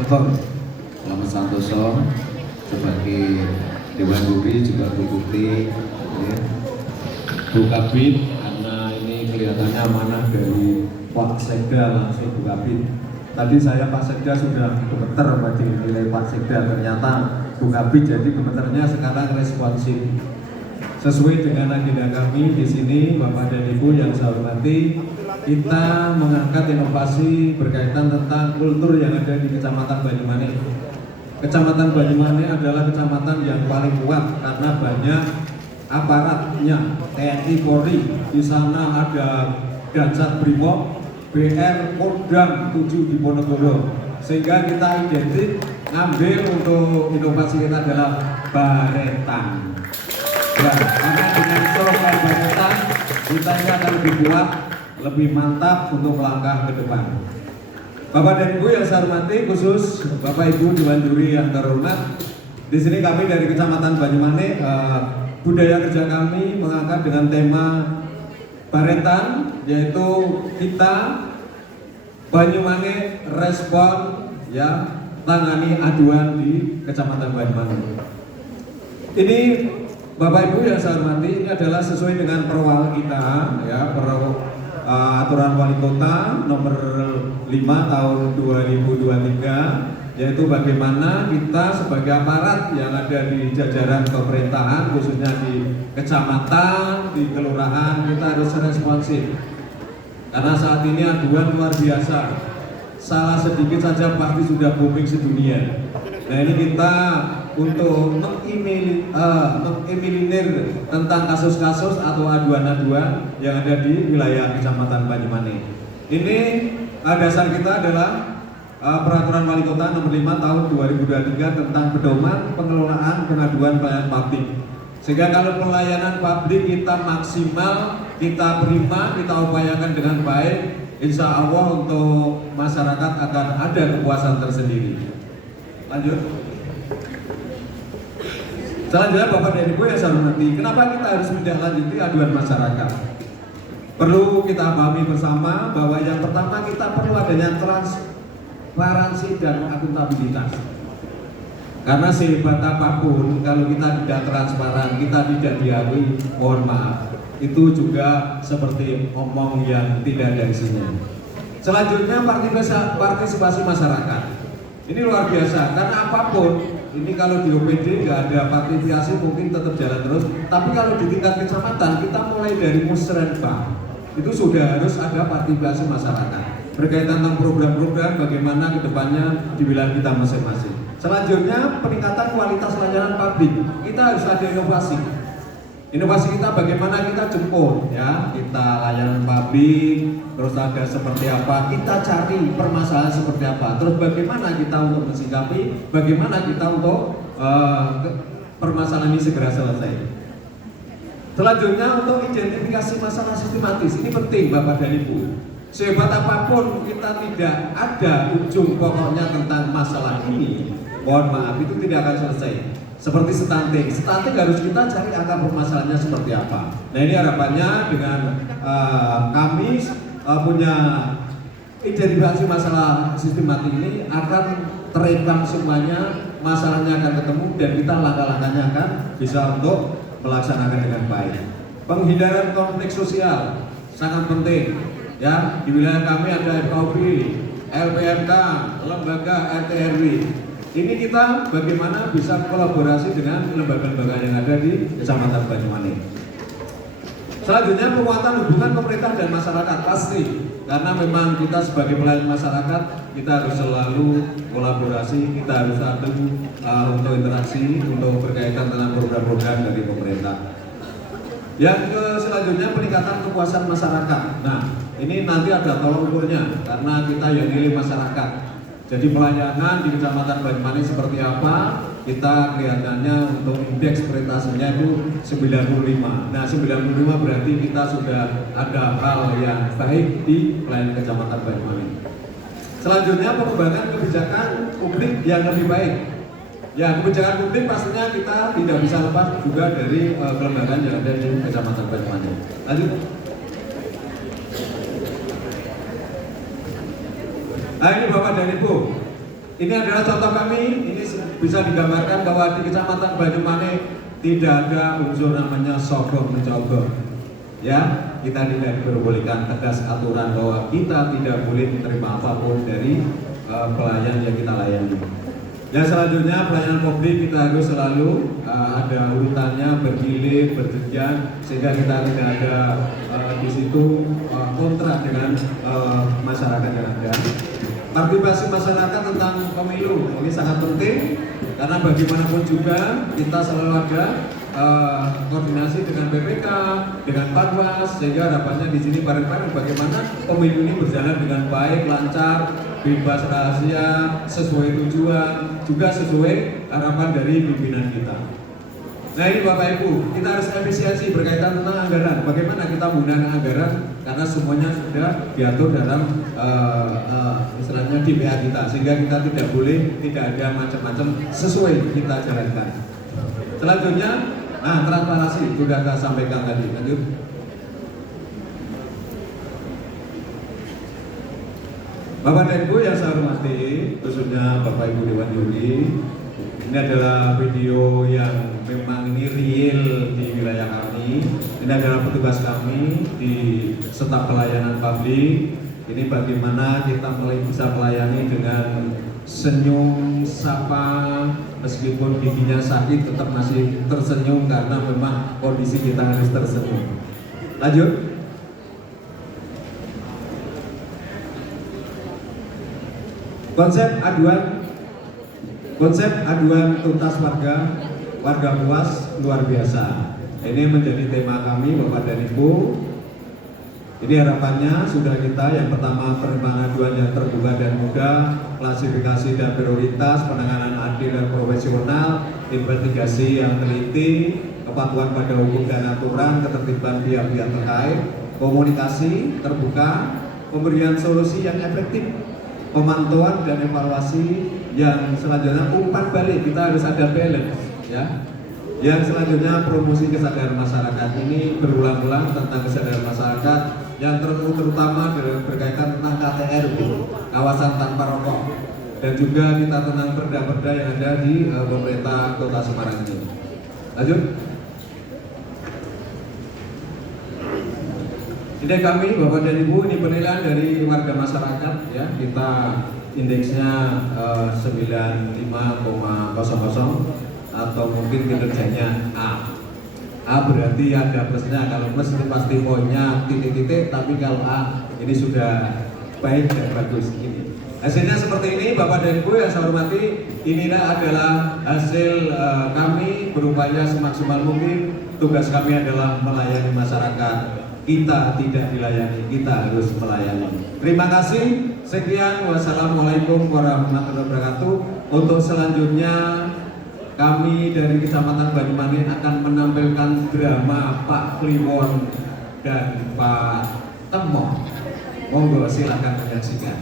Dr. Selamat Santoso sebagai Dewan Juri, juga Bu Putri, ya. Bu Kabit, karena ini kelihatannya amanah dari Pak Sekda, langsung Bu Kabit. Tadi saya Pak Sekda sudah gemeter bagi nilai Pak Sekda, ternyata Bu Kabit jadi gemeternya sekarang responsif. Sesuai dengan agenda kami di sini, Bapak dan Ibu yang saya hormati, kita mengangkat inovasi berkaitan tentang kultur yang ada di Kecamatan Banyumanik. Kecamatan Banyumanik adalah kecamatan yang paling kuat karena banyak aparatnya, TNI Polri. Di sana ada Dansat Brimob, BR Kodam 7 di Ponorogo. Sehingga kita identik ngambil untuk inovasi kita adalah baretan. Ya, karena dengan slogan baretan kita ini akan lebih kuat, lebih mantap untuk melangkah ke depan. Bapak dan Ibu yang saya hormati, khusus Bapak Ibu Dewan Juri yang terhormat, di sini kami dari Kecamatan Banyumanik, budaya kerja kami mengangkat dengan tema baretan, yaitu kita Banyumanik respon, ya, tangani aduan di Kecamatan Banyumanik. Ini Bapak Ibu yang saya hormati, ini adalah sesuai dengan perwal kita, ya, aturan wali kota nomor 5 tahun 2023, yaitu bagaimana kita sebagai aparat yang ada di jajaran pemerintahan, khususnya di kecamatan, di kelurahan, kita harus responsif. Karena saat ini aduan luar biasa, salah sedikit saja pasti sudah booming sedunia. Nah, ini kita untuk mengeliminir tentang kasus-kasus atau aduan-aduan yang ada di wilayah Kecamatan Banyumanik. Ini dasar kita adalah Peraturan Wali Kota Nomor 5 Tahun 2023 tentang pedoman pengelolaan pengaduan pelayanan publik. Sehingga kalau pelayanan publik kita maksimal, kita prima, kita upayakan dengan baik, insya Allah untuk masyarakat akan ada kepuasan tersendiri. Lanjut. Selanjutnya Bapak dan Ibu yang saya hormati, kenapa kita harus menindaklanjuti aduan masyarakat? Perlu kita pahami bersama bahwa yang pertama kita perlu adanya transparansi dan akuntabilitas. Karena sehebat apapun kalau kita tidak transparan, kita tidak diakui, mohon maaf, itu juga seperti omong yang tidak ada isinya. Selanjutnya partisipasi masyarakat. Ini luar biasa, karena apapun, ini kalau di OPD nggak ada partisipasi mungkin tetap jalan terus. Tapi kalau di tingkat kecamatan, kita mulai dari musrenbang, itu sudah harus ada partisipasi masyarakat berkaitan tentang program-program bagaimana kedepannya di wilayah kita masing-masing. Selanjutnya peningkatan kualitas layanan publik, kita harus ada inovasi. Inovasi kita bagaimana kita jemput, ya, kita layanan publik, terus ada seperti apa, kita cari permasalahan seperti apa, terus bagaimana kita untuk mensikapi, bagaimana kita untuk permasalahan ini segera selesai. Selanjutnya untuk identifikasi masalah sistematis, ini penting Bapak dan Ibu. Sehebat apapun kita tidak ada ujung pokoknya tentang masalah ini, mohon maaf, itu tidak akan selesai. Seperti stunting harus kita cari akar permasalahannya seperti apa. Nah, ini harapannya dengan kami punya identifikasi masalah sistematik ini akan terekam semuanya, masalahnya akan ketemu dan kita langkah-langkahnya akan bisa untuk melaksanakan dengan baik. Penghindaran konflik sosial sangat penting, ya. Di wilayah kami ada FKUB, LPMK, lembaga RT RW. Ini kita bagaimana bisa kolaborasi dengan lembaga-lembaga yang ada di Kecamatan Banyumanik. Selanjutnya penguatan hubungan pemerintah dan masyarakat, pasti karena memang kita sebagai pelayan masyarakat kita harus selalu kolaborasi, kita harus satu untuk interaksi untuk berkaitan dengan program-program dari pemerintah. Yang selanjutnya peningkatan kepuasan masyarakat. Nah, ini nanti ada tolak ukurnya karena kita yang milih masyarakat. Jadi pelayanan di Kecamatan Banyumanik seperti apa, kita kelihatannya untuk indeks prestasinya itu 95. Nah, 95 berarti kita sudah ada hal yang baik di pelayanan Kecamatan Banyumanik. Selanjutnya pengembangan kebijakan publik yang lebih baik. Ya, kebijakan publik pastinya kita tidak bisa lepas juga dari kelembagaan yang ada di Kecamatan Banyumanik. Lanjut. Nah, ini Bapak dan Ibu, Ini adalah contoh kami. Ini bisa digambarkan bahwa di Kecamatan Banyumane tidak ada unsur namanya sogok mencoba. Ya, kita tidak diperbolehkan, tegas aturan bahwa kita tidak boleh menerima apapun dari pelayan yang kita layani. Dan selanjutnya pelayanan publik kita harus selalu ada urutannya, bergilir, berjenjang, sehingga kita tidak ada di situ kontra dengan masyarakat yang ada. Partisipasi masyarakat tentang pemilu ini sangat penting karena bagaimanapun juga kita selalu ada koordinasi dengan BPK, dengan Panwas, sehingga harapannya di sini bareng-bareng bagaimana pemilu ini berjalan dengan baik, lancar, bebas rahasia, sesuai tujuan, juga sesuai harapan dari pimpinan kita. Nah ini Bapak Ibu, kita harus efisiensi berkaitan tentang anggaran. Bagaimana kita menggunakan anggaran karena semuanya sudah diatur dalam istilahnya DPA kita, sehingga kita tidak boleh tidak ada macam-macam sesuai kita jalankan. Selanjutnya, nah transparansi sudah saya sampaikan tadi. Lanjut. Bapak dan Ibu yang saya hormati, khususnya Bapak Ibu Dewan Juri, ini adalah video yang memang ini real di wilayah kami. Ini adalah petugas kami di staf pelayanan publik. Ini bagaimana kita bisa melayani dengan senyum, sapa, meskipun giginya sakit tetap masih tersenyum karena memang kondisi kita harus tersenyum. Lanjut. Konsep aduan tuntas warga puas luar biasa. Ini menjadi tema kami Bapak dan Ibu. Ini harapannya sudah kita yang pertama penerimaan aduan yang terbuka dan mudah, klasifikasi dan prioritas, penanganan adil dan profesional, investigasi yang teliti, kepatuhan pada hukum dan aturan, ketertiban pihak-pihak terkait, komunikasi terbuka, pemberian solusi yang efektif, pemantauan dan evaluasi yang selanjutnya umpan balik, kita harus ada balance ya. Yang selanjutnya promosi kesadaran masyarakat, ini berulang-ulang tentang kesadaran masyarakat yang terutama berkaitan tentang KTR, kawasan tanpa rokok, dan juga kita tentang perda-perda yang ada di pemerintah Kota Semarang ini. Lanjut. Ini kami Bapak dan Ibu, ini penilaian dari warga masyarakat ya. Kita indeksnya 95,00 atau mungkin kinerjanya A. A berarti ada plusnya, kalau plus itu pasti poinnya titik-titik, tapi kalau A ini sudah baik dan bagus ini. Hasilnya seperti ini Bapak dan Ibu yang saya hormati, inilah adalah hasil kami berupaya semaksimal mungkin. Tugas kami adalah melayani masyarakat. Kita tidak dilayani, kita harus melayani. Terima kasih. Sekian, wassalamualaikum warahmatullahi wabarakatuh. Untuk selanjutnya kami dari Kecamatan Banyumane akan menampilkan drama Pak Kliwon dan Pak Temo. Monggo silakan menyaksikan.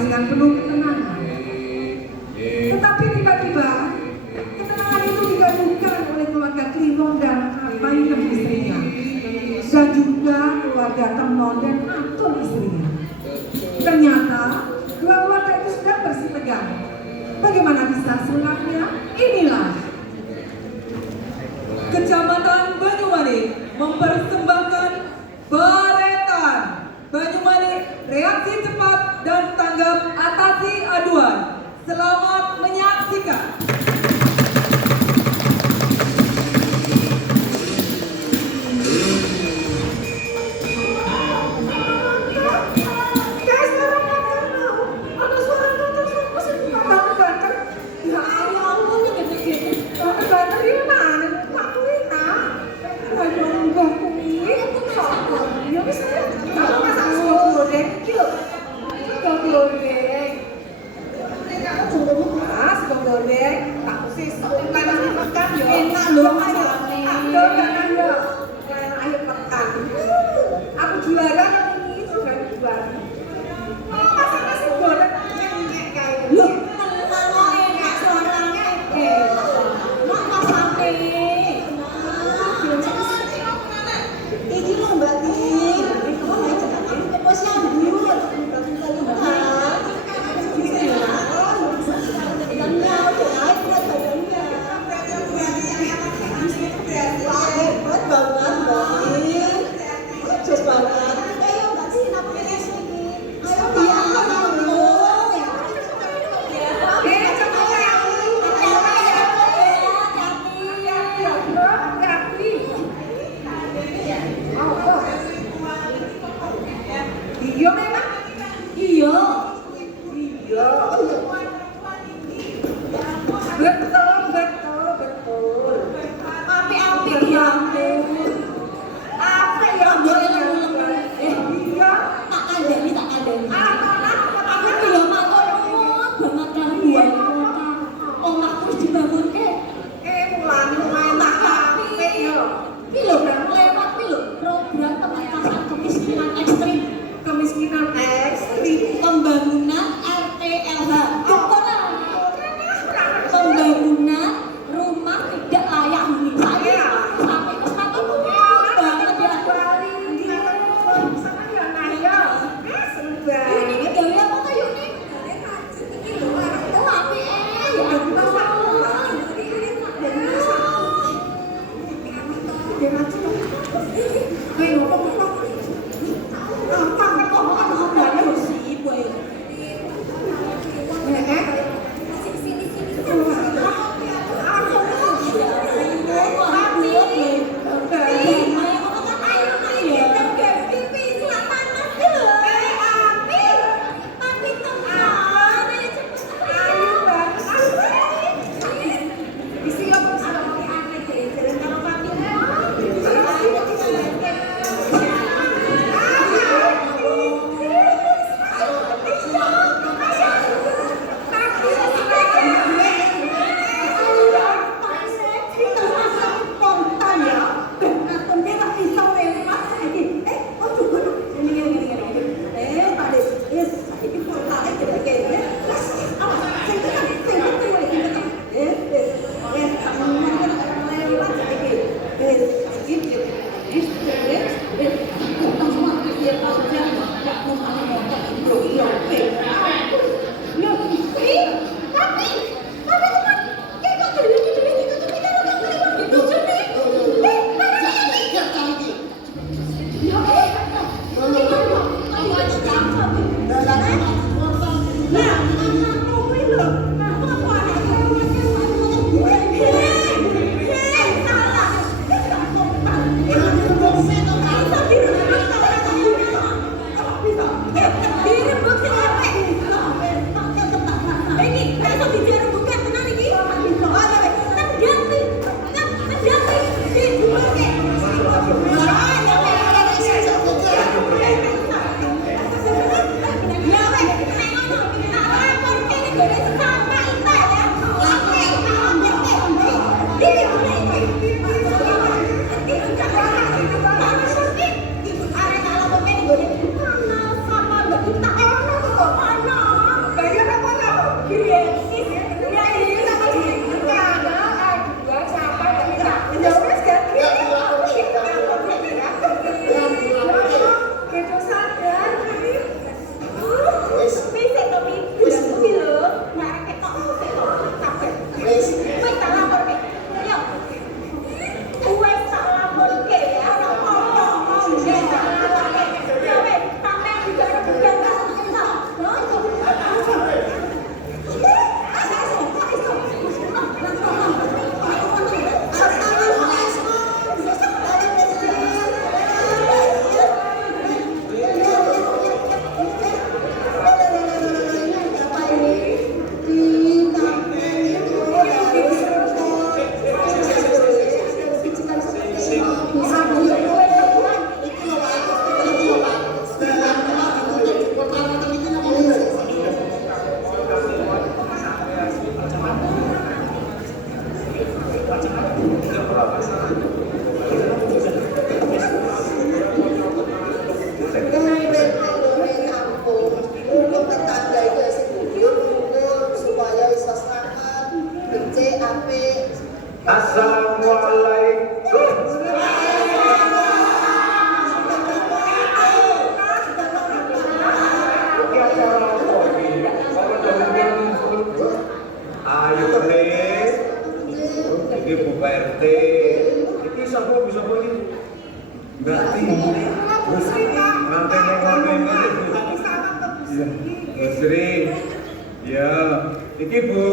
Dengan penuh ketenangan, tetapi tiba-tiba ketenangan itu digaduhkan oleh keluarga Kliwon dan Bainem istrinya, dan juga keluarga Temon dan Antun istrinya. Ternyata dua keluarga itu sudah bersih tegang. Bagaimana bisa selengkapnya? Inilah Kecamatan Banyumane mempersembahkan Baretan Banyumane, reaksi cepat dan tanggap atas sembarangan ini sudah dibuat. Masak nasi goreng enak kayak Loh, kalau enak suaranya mak pas sampai ini loh Mbak Tin, kamu nggak jangan ke posyandu, berarti lagi bukan. Badannya udah naik berat badannya. Wah hebat banget Mbak Tin, jos banget. Ayo Mbak Tin, apa yang sini? Ayo diangkat dulu. Iya memang. Iya. Iya. Betul. Api-api ya ampun. Apa ya? Iya. Tak kandani. Apa? Aku belum matur nuwun banget karo buah kota. Omahku wis dibangun Mulan tak ape yo. Iki lho lewat iki lho program pengentasan kemiskinan ekstrim, Kemiskinan ekstrim. pembangunan RT LH Bu Sri, Pak. Lantai ngomong-ngomong itu. Lagi sama ke Bu Iya, Sri. Bu Sri. Ya, iki Bu.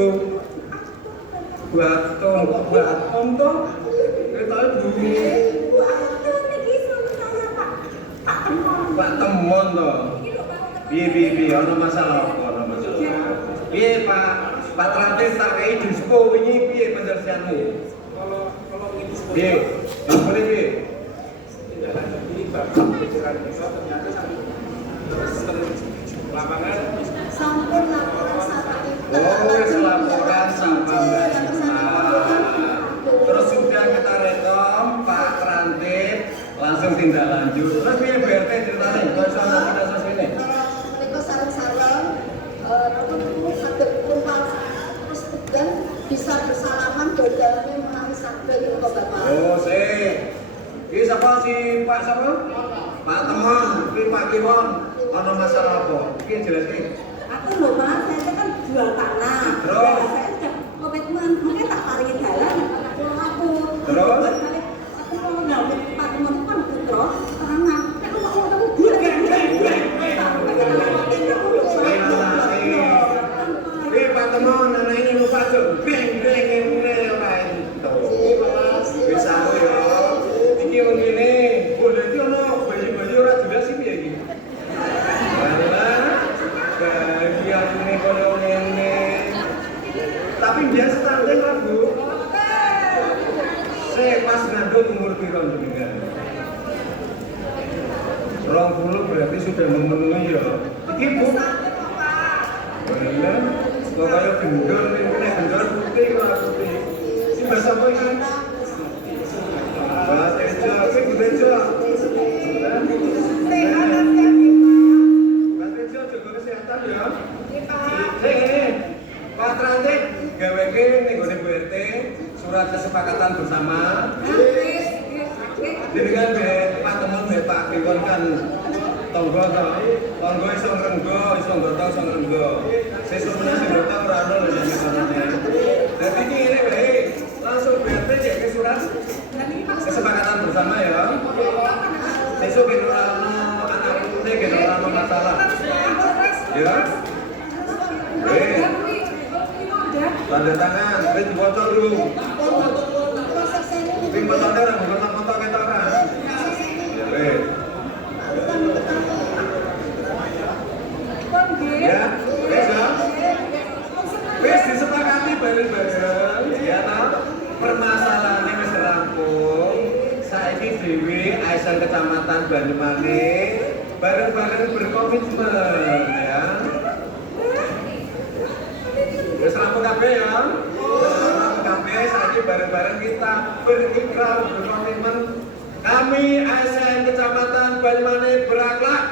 Batom toh. Kita Bu. Bu Antun iki sama saya Pak. Pak Temon. Pak Temon toh. Piye ana masalah apa? Ana masalah. Piye Pak Trantis tak kei dispo wingi piye penyelesaianmu? Kalau ini Piye? Boleh piye? tidak lanjuti bapak pikiran kita ternyata lapangan Sampun laporan sama kita. Oh, wis laporan sama Mbak Sita. Terus sudah kita rekom Pak Trantis langsung tindak lanjut. Terus piye BRT ceritanya? Kok iso ana kasus ini? Mereka sarang-sarang, pun sakit pun terus tegan bisa bersalaman dadanya menangis sampai itu kok Bapak. Oh, ini siapa si Pak siapa? Pak Temon, ini Pak Kiwon. Ada masalah apa? Ini jelasin. Aku loh Mas, saya kan jual tanah. Terus? Ya, saya sudah komitmen, mungkin tak taringin jalan, pulang aku. Terus? Aku kalau nyambut Pak Temon itu kan terus tangan. Aku mau ketemu gue. Ini Pak Temon, anak ini lupa tuh. Breng, orang itu. Bisa ya. Ini begini, boleh itu baju orang juga sih ya gini. Karena bagi aku ini kalau ini, tapi dia stunting lah Bu. Saya pas ngandung umur piro jenengan? 20 berarti sudah memenuhi ya. Iki Bu. Bener. Pokoknya gendol ini gendol putih ora putih. Si bahasa apa ini? Bahasa Tejo, tapi gue Tejo. Bahasa Tejo jaga kesehatan ya. Pak Trantik gawe ning gone BRT surat kesepakatan bersama. Dengan Pak Temon Pak Kiwon kan tonggo iso ngrenggo, iso nggotong, iso ngrenggo. Sesuknya sing nggotong ora ono lho nek kanane. Dadi iki ngene wae, langsung BRT jek surat kesepakatan bersama ya. Sesuk ben ora ono anak putih ben ora ono masalah. Ya. Tanda tangan, wis difoto dulu. Sing fotone ora foto ketok ora. Ya wis. Ya, wis ya. Wis disepakati bareng-bareng ya ta. Permasalahannya wis rampung. Saiki dhewe ASN Kecamatan Banyumane bareng-bareng berkomitmen ya. Wis rampung kabeh ya. Wis rampung kabeh saiki bareng-bareng kita berikrar berkomitmen kami ASN Kecamatan Banyumane berakhlak